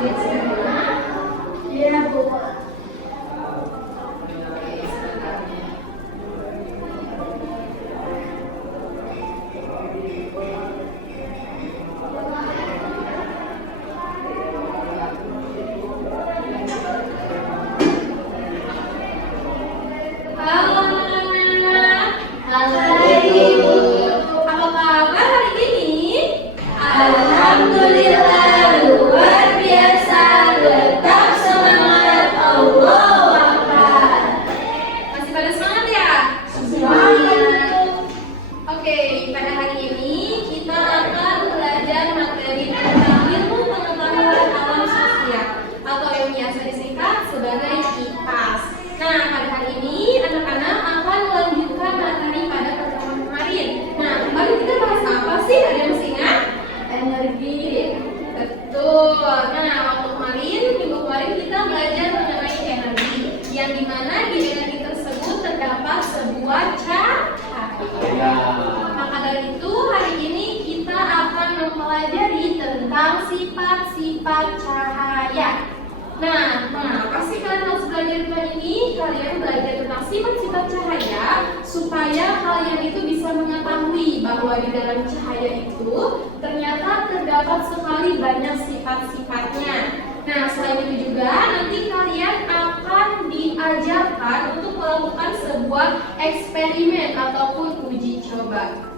adik semua? Iya, Bu. Halo anak-anak. Halo Ibu. Apa kabar hari ini? Alhamdulillah, luar biasa. Tetap semangat, Allahu Akbar. Masih pada semangat ya? Semangat. Oke, pada hari ini kita akan belajar materi tentang ilmu pengetahuan alam sosial atau yang biasa disingkat sebagai IPAS. Nah, pada hari ini anak-anak akan melanjutkan materi pada pertemuan kemarin. Nah, kemarin kita bahas apa sih? Ada yang masih ingat? Energi. Betul. Nah, waktu kemarin, minggu kemarin kita belajar mengenai energi, yang dimana di energi tersebut terdapat sebuah cahaya. Maka dari itu, hari ini kita akan mempelajari tentang sifat-sifat cahaya. Nah, mengapa sih kalian harus belajar tentang ini? Kalian belajar tentang sifat-sifat cahaya supaya kalian itu bisa mengetahui bahwa di dalam cahaya itu ternyata terdapat sekali banyak sifat-sifatnya. Nah, selain itu juga nanti kalian akan diajarkan untuk melakukan sebuah eksperimen ataupun uji coba.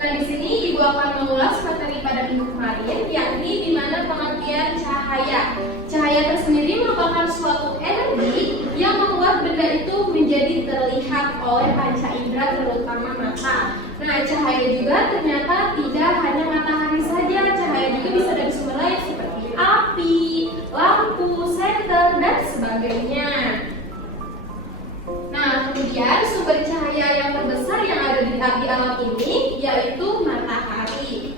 Nah, di sini Ibu akan mengulas materi pada minggu kemarin, yakni di mana pengertian cahaya. Cahaya tersendiri merupakan suatu energi yang membuat benda itu menjadi terlihat oleh panca indera, terutama mata. Nah, cahaya juga ternyata tidak hanya matahari saja, cahaya juga bisa dari sumber lain seperti api, lampu, senter, dan sebagainya. Nah, kemudian sumber cahaya yang terbesar yang ada di alam ini yaitu matahari.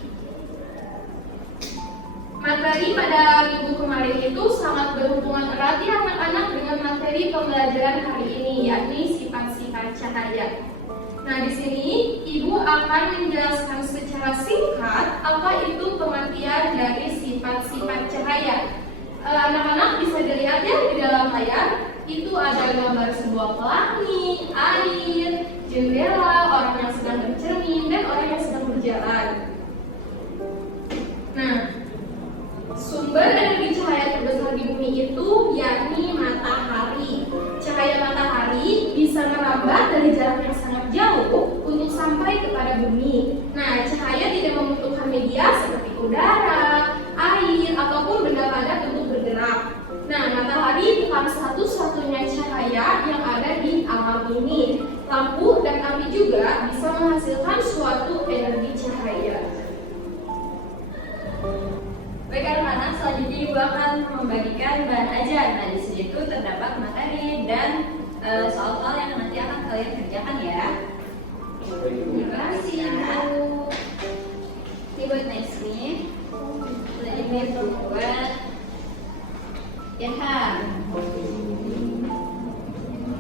Materi pada minggu kemarin itu sangat berhubungan erat ya anak-anak dengan materi pembelajaran hari ini, yakni sifat-sifat cahaya. Nah, di sini Ibu akan menjelaskan secara singkat apa itu pengertian dari sifat-sifat cahaya. Anak-anak bisa dilihat ya di dalam layar. Itu ada gambar sebuah pelangi, air, jendela, orang yang sedang bercermin, dan orang yang sedang berjalan. Nah, sumber energi cahaya terbesar di bumi itu yakni matahari. Cahaya matahari bisa merambat dari jarak yang sangat jauh untuk sampai kepada bumi. Nah, cahaya tidak membutuhkan media seperti udara, air, ataupun benda padat untuk bergerak. Nah, matahari bukan satu-satunya cahaya yang ada di alam ini. Lampu dan api juga bisa menghasilkan suatu energi cahaya. Baik anak-anak, selanjutnya Ibu akan membagikan bahan ajar. Nah, di sini tuh terdapat materi dan soal-soal yang nanti akan kalian kerjakan ya. Terima kasih, Ibu. Ini buat Nesmi. Ini buat Irham.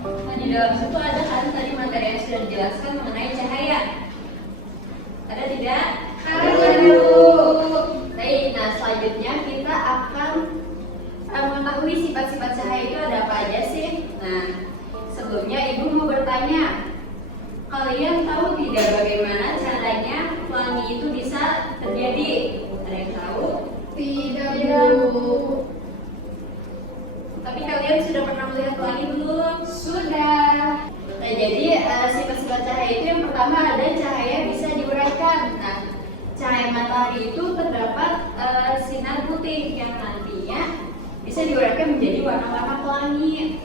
Nah, di dalam situ ada kan tadi materi yang sudah dijelaskan mengenai cahaya. Ada tidak? Ada, Bu. Baik, nah selanjutnya kita akan mengetahui sifat-sifat cahaya itu ada apa aja sih. Nah, sebelumnya Ibu mau bertanya, kalian tahu tidak bagaimana caranya pelangi itu bisa terjadi? Ada yang tahu? Tidak, Bu. Tapi kalian sudah pernah melihat pelangi belum? Sudah. Nah, jadi sifat-sifat cahaya itu yang pertama ada cahaya bisa diuraikan. Nah, cahaya matahari itu terdapat sinar putih yang nantinya bisa diuraikan menjadi warna-warna pelangi.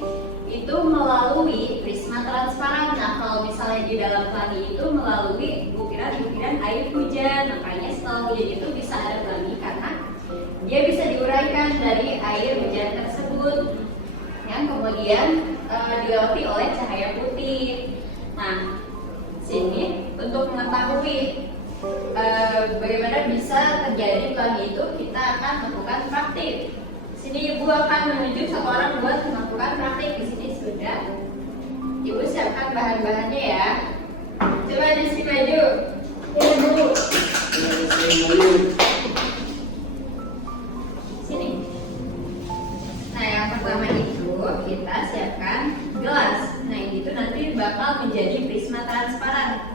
Itu melalui prisma transparan. Nah, kalau misalnya di dalam pelangi itu melalui butiran-butiran air hujan. Makanya setelah hujan itu bisa ada pelangi karena dia bisa diuraikan dari air hujan tersebut yang kemudian dilewati oleh cahaya putih. Nah, sini untuk mengetahui bagaimana bisa terjadi pelangi itu, kita akan melakukan praktik. Sini Ibu akan menunjuk satu orang buat melakukan praktik. Di sini sudah. Ibu siapkan bahan-bahannya ya. Coba di sini maju. Ya, Bu. Sini. siapkan gelas. Nah, ini tuh nanti bakal menjadi prisma transparan.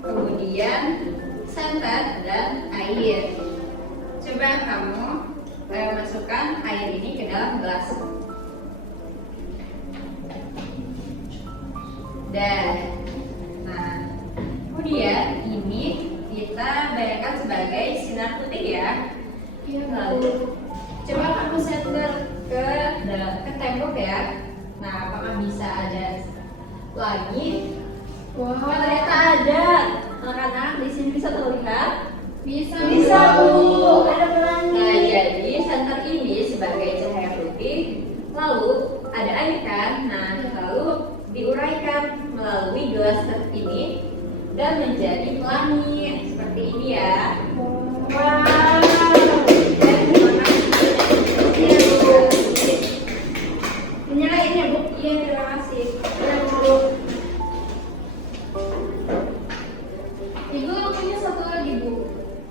Kemudian santan dan air. Coba kamu masukkan air ini ke dalam gelas. Dan kemudian ini kita bayangkan sebagai sinar putih ya. Iya, Lalu coba kamu center ke tembok ya. Nah, apakah bisa ada lagi? Wah, Ternyata ada. Anak-anak di sini bisa terlihat. bisa Bu. Ada pelangi. Nah, jadi center ini sebagai cahaya putih. Lalu ada air kan? Nah, lalu diuraikan melalui gelas ini dan menjadi pelangi seperti ini ya. Wow. Dan warna Iya, Bu. Menyalain ya, Bu? Iya, terima kasih. Iya, Bu. Ibu punya satu lagi, Bu.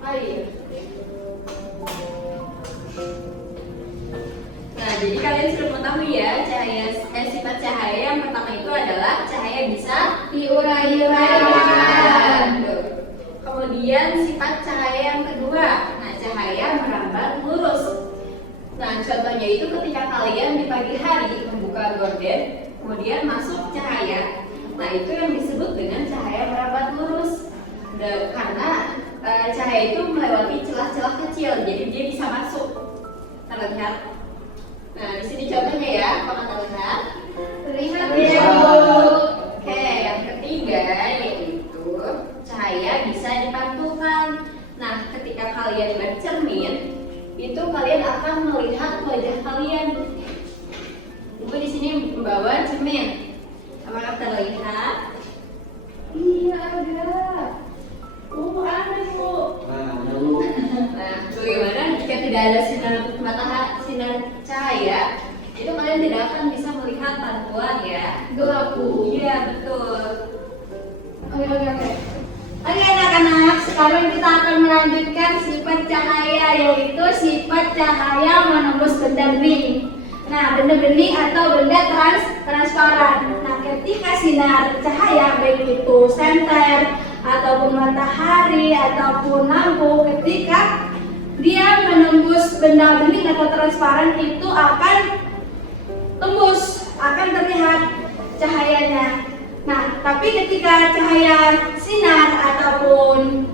Air. Nah, jadi kalian sudah mengetahui ya sifat cahaya yang pertama itu adalah cahaya bisa Diurai-uraikan. Tuh. Kemudian sifat cahaya yang kedua, nah cahaya merambat lurus. Nah, contohnya itu ketika kalian di pagi hari membuka gorden, kemudian masuk cahaya. Nah, itu yang disebut dengan cahaya merambat lurus. Karena cahaya itu melewati celah-celah kecil, jadi dia bisa masuk. Terlihat. Nah, di sini contohnya ya, apakah terlihat? Terlihat Iya, ya, Bu. Oke, yang ketiga yaitu cahaya bisa dipantulkan. Nah, ketika kalian bercermin, itu kalian akan melihat wajah kalian. Ibu di sini membawa cermin. Apakah terlihat? Iya, ada. Ada, Bu. Nah, bagaimana jika tidak ada sinar cahaya, itu kalian tidak akan bisa melihat pantulan ya. Gelap, Bu. Iya, betul. Oke. Oke, anak-anak, sekarang kita akan melanjutkan sifat cahaya, yaitu sifat cahaya menembus benda bening. Nah, benda bening atau benda transparan. Nah, ketika sinar cahaya baik itu senter ataupun matahari ataupun lampu, ketika dia menembus benda bening atau transparan, itu akan tembus, akan terlihat cahayanya. Nah, tapi ketika cahaya sinar ataupun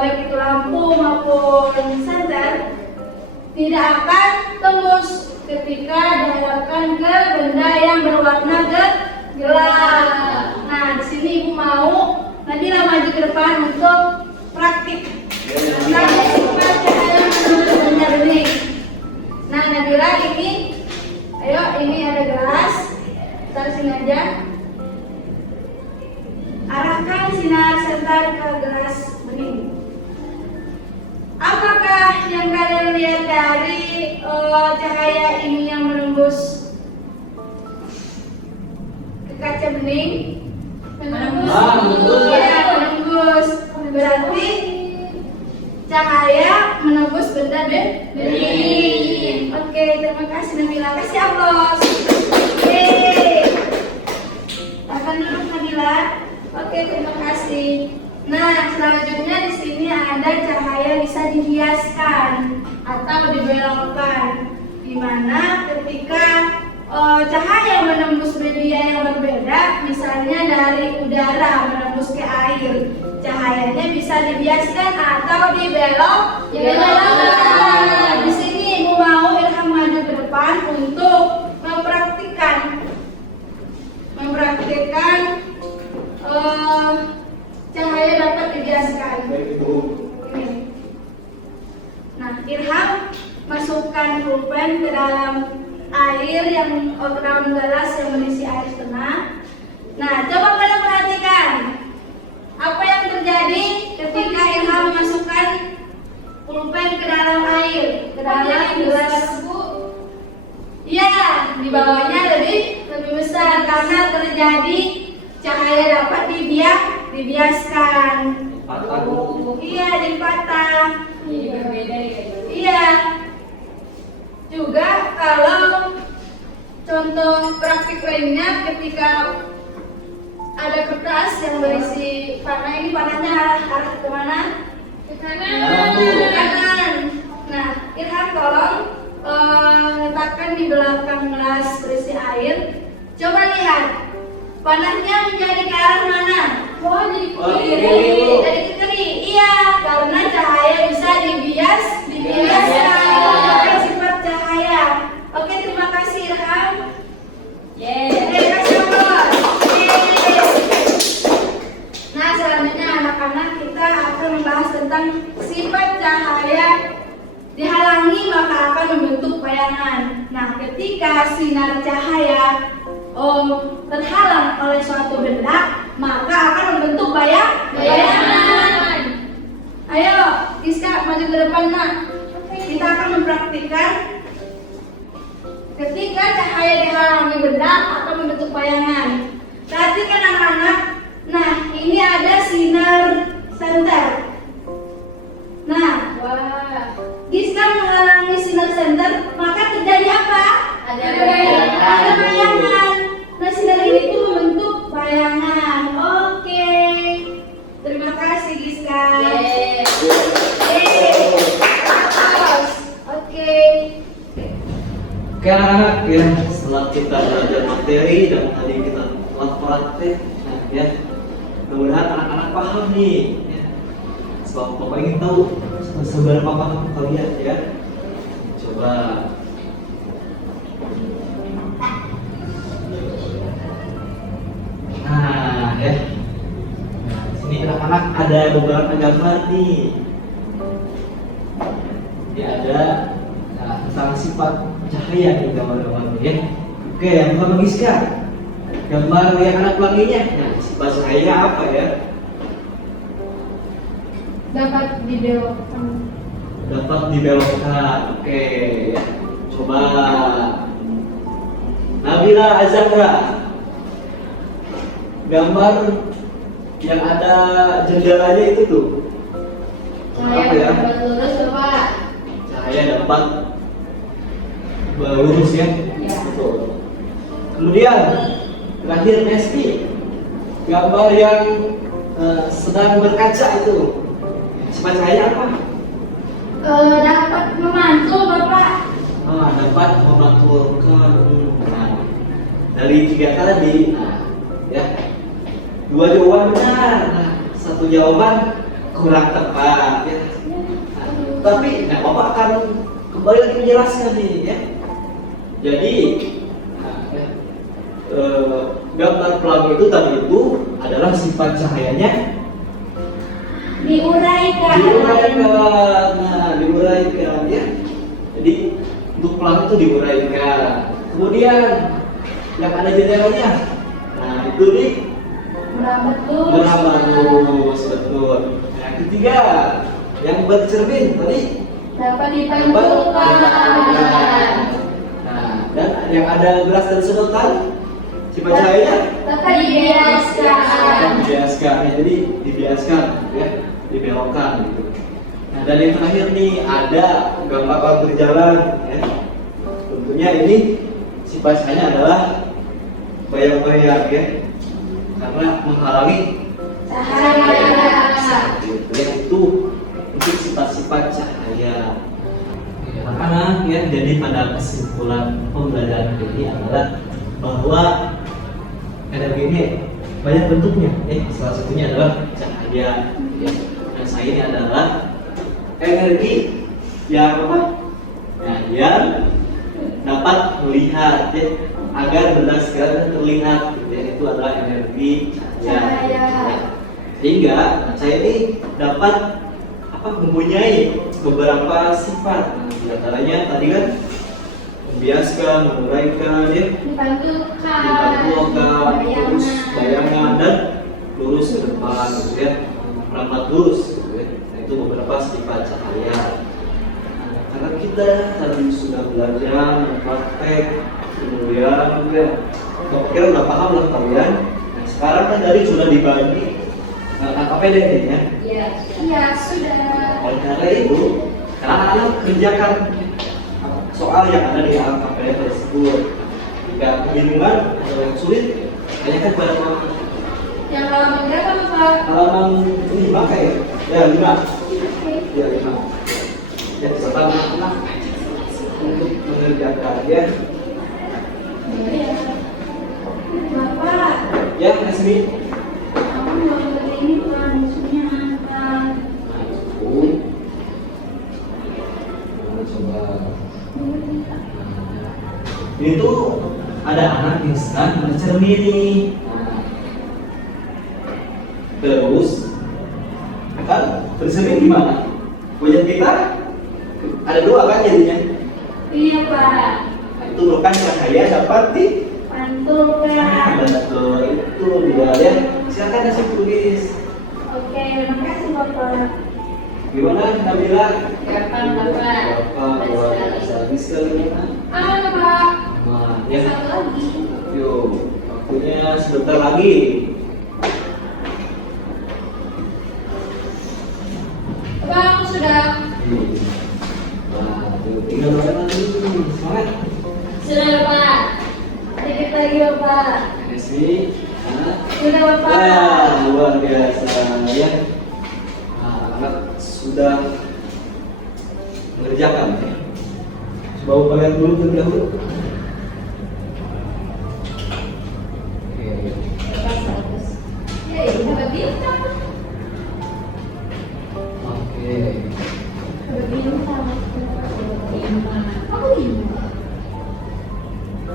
baik itu lampu maupun senter tidak akan tembus ketika dihadapkan ke benda yang berwarna gelap. Nah, di sini Ibu mau Nabila maju ke depan untuk praktik. Nah, sifat cahaya menembus benda bening. Nah, Nabila ini, ayo ini ada gelas, taruh sini aja. Arahkan sinar senter ke gelas bening. Apakah yang kalian lihat dari cahaya ini yang menembus ke kaca bening? Menembus. Ya, menembus. Berarti cahaya menembus benda bening. Oke, terima kasih Nabila. Kasih aplaus. Yeay. Akan duduk Nabila. Oke, terima kasih. Nah, selanjutnya di sini ada cahaya bisa dihiaskan atau dibelokkan. Di mana ketika cahaya menembus media yang berbeda, misalnya dari udara menembus ke air, cahayanya bisa dibiaskan atau dibelokkan. Di sini Ibu mau Ilham maju ke depan untuk mempraktikkan cahaya dapat dibiaskan. Nah, Ilham masukkan pulpen ke dalam air yang ke dalam gelas yang berisi air setengah. Nah, coba kalian perhatikan apa yang terjadi ketika Ilham memasukkan pulpen ke dalam air, ke dalam gelas. Iya, di bawahnya lebih besar karena terjadi cahaya dapat dibiaskan. Iya, dipatah. Jadi berbeda ya. Iya. Juga kalau Contoh praktik lainnya ketika ada kertas yang berisi panah, ini panahnya arah kemana? Ke kanan. Ke kanan. Nah, Irham tolong letakkan di belakang gelas berisi air. Coba lihat, panahnya menjadi ke arah mana? Oh, jadi Kiri. Jadi ke kiri. Iya, karena cahaya bisa dibiaskan sifat cahaya. Oke, terima kasih Irham. Kasih aplaus. Nah, selanjutnya anak-anak kita akan membahas tentang sifat cahaya dihalangi maka akan membentuk bayangan. Nah, ketika sinar cahaya terhalang oleh suatu benda, maka akan membentuk bayangan. Ayo, Iska maju ke depan, Nak. Kita akan mempraktikkan ketika cahaya dihalangi benda akan membentuk bayangan. Perhatikan anak-anak. Nah, ini ada sinar senter. Nah, jika menghalangi sinar senter, maka terjadi apa? Ada bayangan. Nah, sinar ini tuh membentuk bayangan. Oke. Terima kasih, Giska. Oke. Oke anak-anak ya, setelah kita belajar materi dan tadi kita telah praktek, nah, ya, mudah-mudahan anak-anak paham nih. Ya. Sebab Bapak ingin tahu seberapa paham kalian ya. Coba. Nah, ya. Nah, sini anak-anak ada beberapa gambar nih. Ini ada tentang sifat cahaya di gambar-gambar ya. Oke, yang pertama Giska, gambar yang ada pelanginya. Nah, sifat cahaya apa ya? Dapat dibelokkan. Dapat dibelokkan. Oke, coba Nabila Azahra, gambar yang ada jendelanya itu tuh apa ya? Lurus Pak. Cahaya dapat lurus ya. Betul. Kemudian terakhir Nesti, gambar yang sedang berkaca itu sifat cahaya apa? Dapat memantul, Bapak. Dapat memantulkan. Nah, dari 3 tadi, ya 2 jawaban benar, nah, 1 jawaban kurang tepat ya. Tapi Bapak akan kembali lagi menjelaskan nih ya. Jadi gambar pelangi itu tadi itu adalah sifat cahayanya Diuraikan. Diuraikan ya. Jadi untuk pelangi itu diuraikan. Kemudian yang ada jendelanya, nah itu nih Merambat terus. merambat terus, betul. Yang ketiga yang bercermin tadi Dapat dipantulkan. Nah, dan yang ada gelas dan sedotan sifat cahayanya Dapat dibiaskan. dibiaskan ya, jadi dibiaskan ya, dibelokkan gitu. Nah, dan yang terakhir nih ada gambar orang berjalan ya. Tentunya ini sifat cahayanya adalah bayang-bayang ya, karena menghalangi Cahaya. gitu ya. Itu untuk sifat-sifat cahaya. Anak-anak ya, jadi pada kesimpulan pembelajaran ini adalah bahwa energi ini banyak bentuknya. Salah satunya adalah cahaya. Ya. Dan saya ini adalah energi yang apa? Nah, yang dapat melihat ya, agar benda segala terlihat. Ya, itu adalah energi cahaya. Ya. Sehingga cahaya ini dapat mempunyai beberapa sifat. Di antaranya tadi kan membiaskan, menguraikan, ya, dipantulkan, terus bayangan dan lurus ke depan, gitu ya, merambat lurus, gitu ya. Nah, itu beberapa sifat cahaya. Nah, karena kita tadi sudah belajar, praktek, kemudian ya, kira udah paham lah kalian. Nah, sekarang kan tadi sudah dibagi KPD-nya. Iya, sudah. Oleh karena itu, anak-anak kerjakan soal yang ada di KPD tersebut. nggak kebingungan atau yang sulit, tanyakan kepada orang. Yang halaman berapa Bapak? Halaman 5 kayak ya 5. Ya 5. Ya serta anak untuk mengerjakan ya. Iya. Bapak, Ya Nesmi. aku mau ngerti ini Pak, musuhnya apa? Coba. Ini tuh ada anak yang sedang bercermin nih. Terus, kan bercermin gimana? Wajah kita ada dua kan jadinya. Iya Pak, Itu bukan cahaya dapat di pantulkan. betul itu dia ya. Silakan Nasi tulis. Oke, makasih Bapak. Gimana Nabila? Gampang Bapak. Sekali sekali. Pak, Nah, ya. satu lagi. Yuk, waktunya sebentar lagi. Bapak, aku sudah. Nah, yuk, tinggal berapa lagi? Semangat. Sudah Bapak. Dikit lagi Bapak. Nesmi. Nah. Sudah Bapak. Wah, luar biasa ya. Nah, anak sudah mengerjakan ya. Coba Bapak lihat dulu terlebih dahulu. Dapat bintang. Oke. Dapat bintang. Aku 5.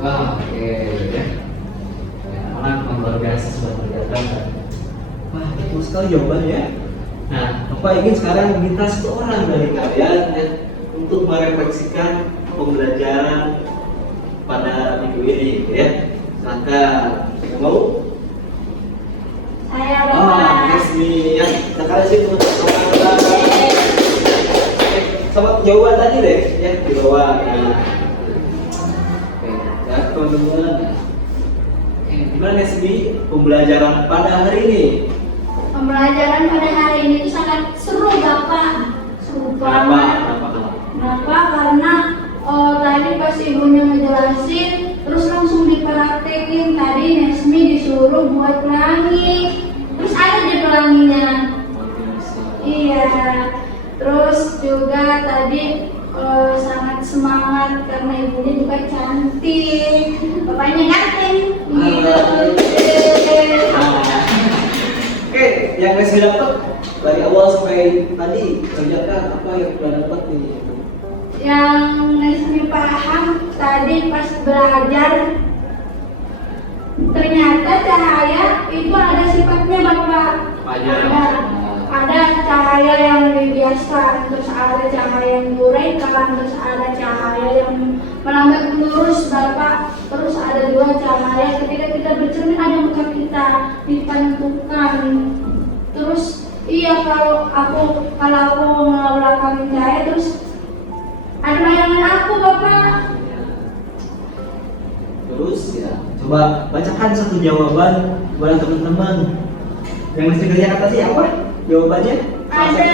Oke ya. Anak luar biasa sudah mengerjakan. Wah, betul sekali jawabannya. Nah, Bapak ingin sekarang meminta satu orang dari kalian ya, untuk merefleksikan pembelajaran pada minggu ini ya. Silakan. Siapa mau? Saya Ah, Bapak. Nesmi ya. Sekarang sih untuk sama jawaban tadi deh ya di bawah. Nah. Oke, ya teman-teman. Gimana Nesmi pembelajaran pada hari ini? Pembelajaran pada hari ini itu sangat seru Bapak. Seru Kenapa? banget. Kenapa? Kenapa? Karena tadi pas ibunya ngejelasin, terus langsung dipraktekin. Tadi Nesmi disuruh buat pelangi, terus ada di pelanginya. Iya. Terus juga tadi sangat semangat karena ibunya juga cantik, bapaknya ganteng. Gitu. Oke, yang Nesmi dapat dari awal sampai tadi kerjakan apa yang sudah dapat nih? Yang Nesmi paham tadi pas belajar, ternyata cahaya itu ada sifatnya Bapak. Ada cahaya yang lebih biasa, terus ada cahaya yang muraikan, terus ada cahaya yang melambat lurus Bapak, terus ada dua cahaya ketika kita bercermin ada muka kita ditentukan. Terus iya kalau aku melakukan cahaya terus ada bayangan aku Bapak. Terus ya, coba bacakan satu jawaban kepada teman-teman. Yang mesti kerjakan tadi apa? Jawabannya? Ada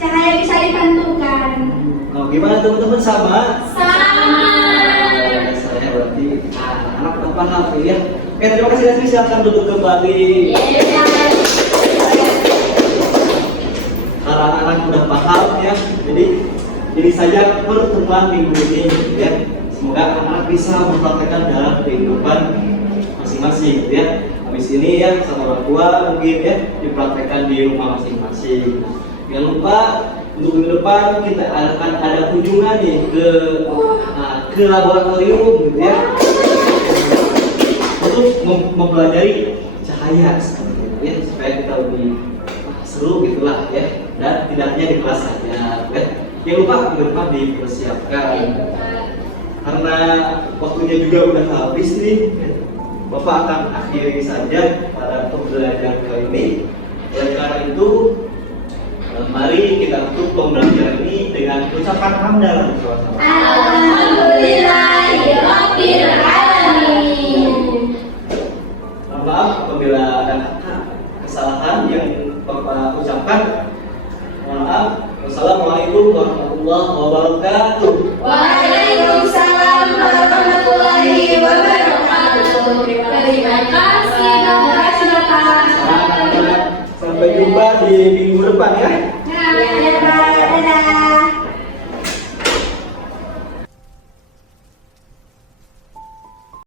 cahaya bisa ditentukan. Oh, gimana teman-teman sama? Sama. Saya berarti anak udah paham ya. Oke, terima kasih Nesmi, silakan duduk kembali. Karena anak-anak udah paham ya, jadi saja pertemuan minggu ini ya. Semoga anak-anak bisa mempraktekkan dalam kehidupan masing-masing ya. Habis ini ya sama orang tua mungkin ya dipraktekkan di rumah masing-masing. Jangan lupa untuk minggu depan kita akan ada kunjungan nih ke laboratorium gitu ya. Untuk mempelajari cahaya seperti itu ya supaya kita lebih seru gitulah ya, dan tidak hanya di kelas saja ya. Jangan lupa minggu depan dipersiapkan karena waktunya juga udah habis nih. Bapak akan akhiri saja pada pembelajaran kali ini. Oleh karena itu, mari kita tutup pembelajaran ini dengan ucapan hamdalah bersama-sama. Alhamdulillahirabbil alamin. Maaf apabila ada kesalahan yang Bapak ucapkan. Mohon maaf. Wassalamualaikum warahmatullahi wabarakatuh. Waalaikumsalam warahmatullahi wabarakatuh. coba di minggu depan ya.